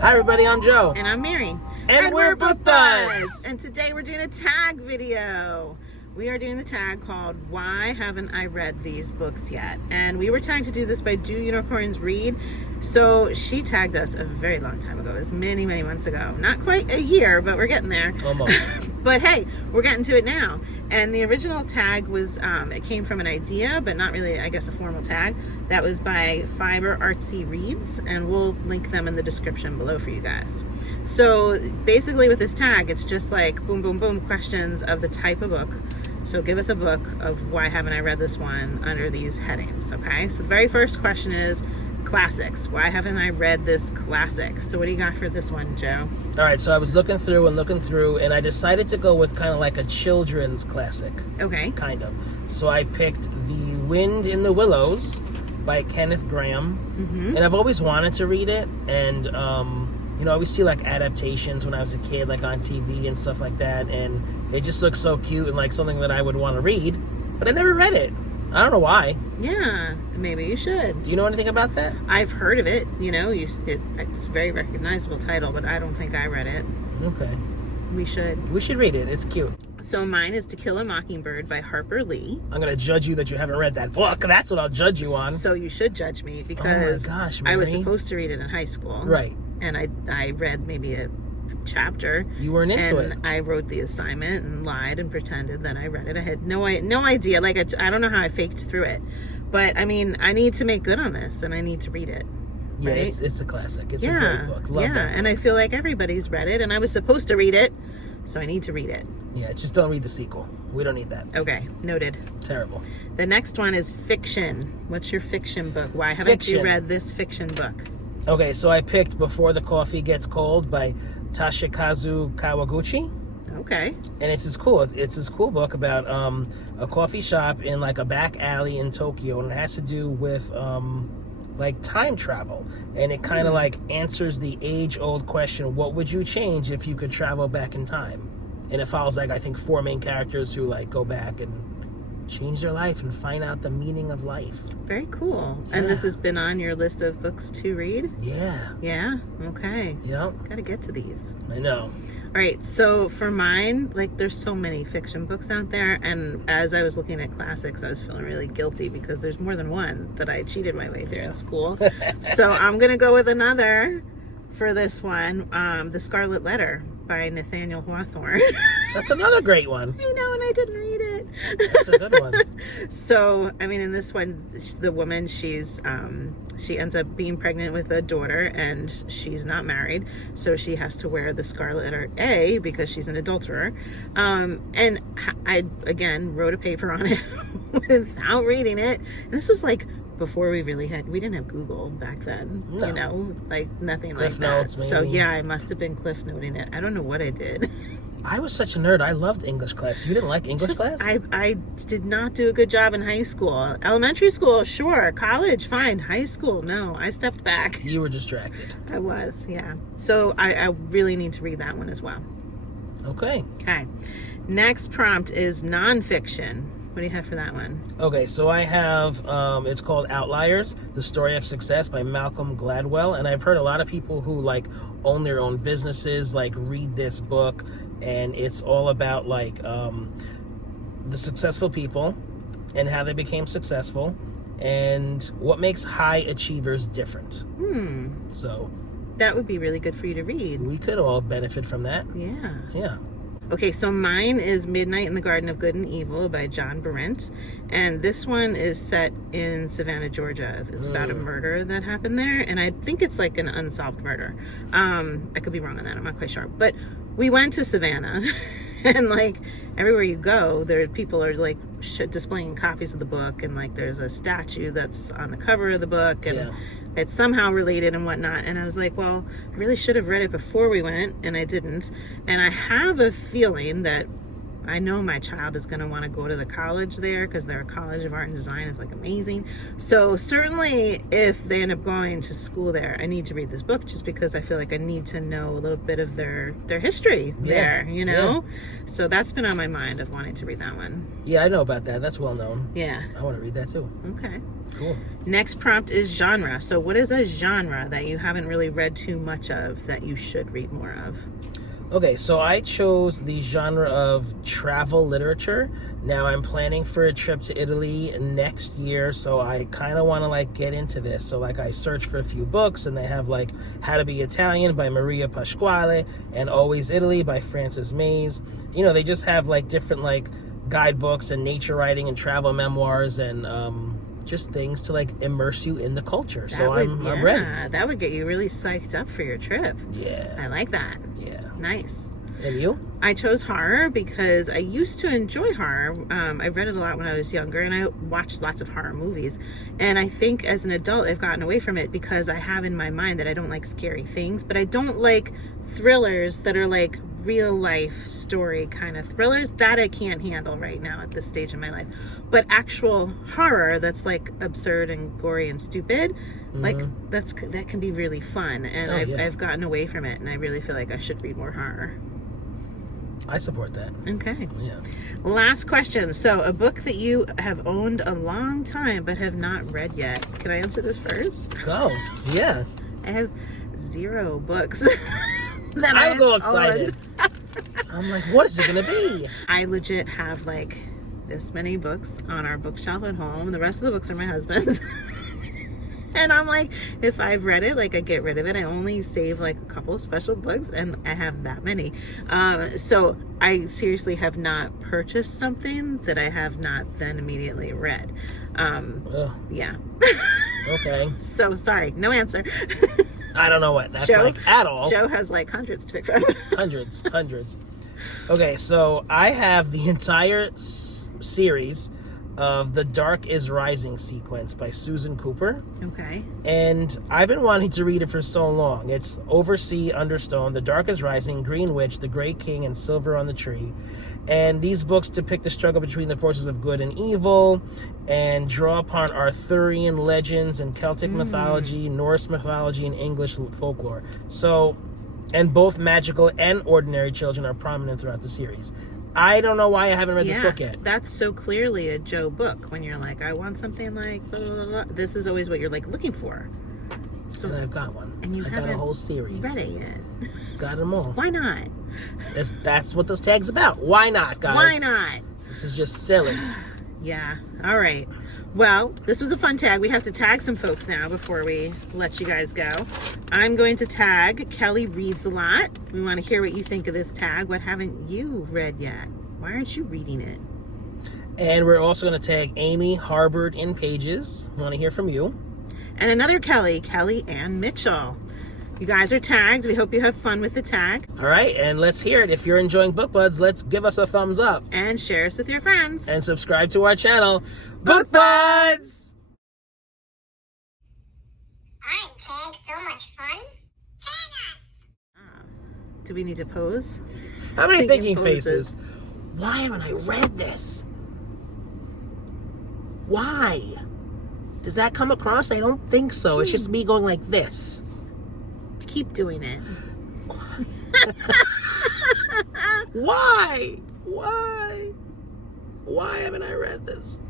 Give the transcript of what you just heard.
Hi everybody, I'm Joe. And I'm Mary. And we're Book Buzz. And today we're doing a tag video. We are doing the tag called Why Haven't I Read These Books Yet? And we were tagged to do this by Do Unicorns Read. So she tagged us a very long time ago. It was many, many months ago. Not quite a year, but we're getting there. Almost. But hey, we're getting to it now. And the original tag was, it came from an idea, but not really, I guess, a formal tag. That was by Fiber Artsy Reads, and we'll link them in the description below for you guys. So basically with this tag, it's just like boom, boom, boom questions of the type of book. So give us a book of why haven't I read this one under these headings, okay? So the very first question is classics. Why haven't I read this classic? So what do you got for this one, Joe? All right, so I was looking through, and I decided to go with kind of like a children's classic. Okay. Kind of. So I picked The Wind in the Willows by Kenneth Grahame. Mm-hmm. And I've always wanted to read it, and I always see like adaptations when I was a kid, like on TV and stuff like that, and it just looks so cute and like something that I would want to read, but I never read it. I don't know why. Yeah, maybe you should. Do you know anything about that? I've heard of it. It's a very recognizable title, but I don't think I read it. Okay. We should. We should read it. It's cute. So mine is To Kill a Mockingbird by Harper Lee. I'm going to judge you that you haven't read that book. That's what I'll judge you on. So you should judge me because oh my gosh, I was Mary. supposed to read it in high school. Right. And I read maybe a chapter. You weren't into it. And I wrote the assignment and lied and pretended that I read it. I had no idea. Like, I don't know how I faked through it. But, I mean, I need to make good on this, and I need to read it. Yeah, right? it's a classic. It's a great book. Love that book. And I feel like everybody's read it, and I was supposed to read it, so I need to read it. Yeah, just don't read the sequel. We don't need that. Okay, noted. Terrible. The next one is fiction. What's your fiction book? Why haven't you read this fiction book? Okay, so I picked Before the Coffee Gets Cold by Toshikazu Kawaguchi. Okay. And it's this cool book about a coffee shop in like a back alley in Tokyo, and it has to do with like time travel, and it kind of like answers the age-old question, what would you change if you could travel back in time? And it follows like I think 4 main characters who like go back and change their life and find out the meaning of life. Very cool. Yeah. And this has been on your list of books to read? Yeah. Yeah? Okay. Yep. Gotta get to these. I know. All right, so for mine, like there's so many fiction books out there, and as I was looking at classics, I was feeling really guilty because there's more than one that I cheated my way through in school. So I'm gonna go with another for this one, The Scarlet Letter by Nathaniel Hawthorne. That's another great one. I know, and I didn't read it. That's a good one. So, I mean, in this one, the woman, she ends up being pregnant with a daughter, and she's not married, so she has to wear the scarlet letter A because she's an adulterer. And I, again, wrote a paper on it without reading it. And this was like before we didn't have Google back then, No. like nothing Cliff like notes, that. maybe. So yeah, I must have been cliff noting it. I don't know what I did. I was such a nerd. I loved English class. You didn't like English class? I did not do a good job in high school. Elementary school, sure. College, fine. High school, no. I stepped back. You were distracted. I was, yeah. So I really need to read that one as well. Okay. Okay. Next prompt is nonfiction. What do you have for that one? Okay, so I have, it's called Outliers, The Story of Success by Malcolm Gladwell. And I've heard a lot of people who like own their own businesses, like read this book. And it's all about like the successful people and how they became successful and what makes high achievers different. So that would be really good for you to read. We could all benefit from that. Yeah. Yeah. Okay, so mine is Midnight in the Garden of Good and Evil by John Berendt. And this one is set in Savannah, Georgia. It's about a murder that happened there. And I think it's like an unsolved murder. I could be wrong on that. I'm not quite sure. But we went to Savannah. And like everywhere you go, people are like displaying copies of the book. And like there's a statue that's on the cover of the book. And it's somehow related and whatnot. And I was like, well, I really should have read it before we went, and I didn't. And I have a feeling that I know my child is going to want to go to the college there because their College of Art and Design is like amazing. So certainly if they end up going to school there, I need to read this book just because I feel like I need to know a little bit of their history there, you know? Yeah. So that's been on my mind of wanting to read that one. Yeah, I know about that. That's well known. Yeah. I want to read that too. Okay. Cool. Next prompt is genre. So what is a genre that you haven't really read too much of that you should read more of? Okay, so I chose the genre of travel literature. Now I'm planning for a trip to Italy next year, so I kind of want to like get into this. So like I searched for a few books, and they have like How to Be Italian by Maria Pasquale and Always Italy by Frances Mays. You know, they just have like different like guidebooks and nature writing and travel memoirs and just things to like immerse you in the culture. So I'm ready. That would get you really psyched up for your trip. Yeah. I like that. Yeah. Nice. And you? I chose horror because I used to enjoy horror. I read it a lot when I was younger, and I watched lots of horror movies. And I think as an adult, I've gotten away from it because I have in my mind that I don't like scary things, but I don't like thrillers that are like real life story kind of thrillers. That I can't handle right now at this stage in my life. But actual horror that's like absurd and gory and stupid, like that can be really fun. And I've gotten away from it, and I really feel like I should read more horror. I support that. Okay. Yeah. Last question. So, a book that you have owned a long time but have not read yet. Can I answer this first? Go. Yeah. I have 0 books. I was all excited. I'm like, what is it going to be? I legit have like this many books on our bookshelf at home. The rest of the books are my husband's. And I'm like, if I've read it, like I get rid of it. I only save like a couple of special books, and I have that many. So I seriously have not purchased something that I have not then immediately read. Yeah. Okay. So sorry, no answer. I don't know what that's like at all. Joe has like hundreds to pick from. Hundreds. Okay, so I have the entire series of The Dark is Rising sequence by Susan Cooper. Okay. And I've been wanting to read it for so long. It's Oversea, Understone, The Dark is Rising, Green Witch, The Grey King, and Silver on the Tree. And these books depict the struggle between the forces of good and evil and draw upon Arthurian legends and Celtic mythology, Norse mythology, and English folklore. So, and both magical and ordinary children are prominent throughout the series. I don't know why I haven't read this book yet. That's so clearly a Joe book. When you're like, I want something like blah, blah, blah. This is always what you're like looking for. So, and I've got one. And you got a whole series. Read it yet. Got them all. Why not? That's what this tag's about. Why not, guys? Why not? This is just silly. Yeah. All right. Well, this was a fun tag. We have to tag some folks now before we let you guys go. I'm going to tag Kelly Reads a Lot. We want to hear what you think of this tag. What haven't you read yet? Why aren't you reading it? And we're also going to tag Amy Harbored in Pages. We want to hear from you. And another Kelly Ann Mitchell. You guys are tagged. We hope you have fun with the tag. All right, and let's hear it. If you're enjoying Book Buds, let's give us a thumbs up. And share us with your friends. And subscribe to our channel, Book Buds! Aren't tags so much fun? Tag us! Do we need to pose? How many thinking faces? Why haven't I read this? Why? Does that come across? I don't think so. It's just me going like this. Keep doing it. Why? Why haven't I read this?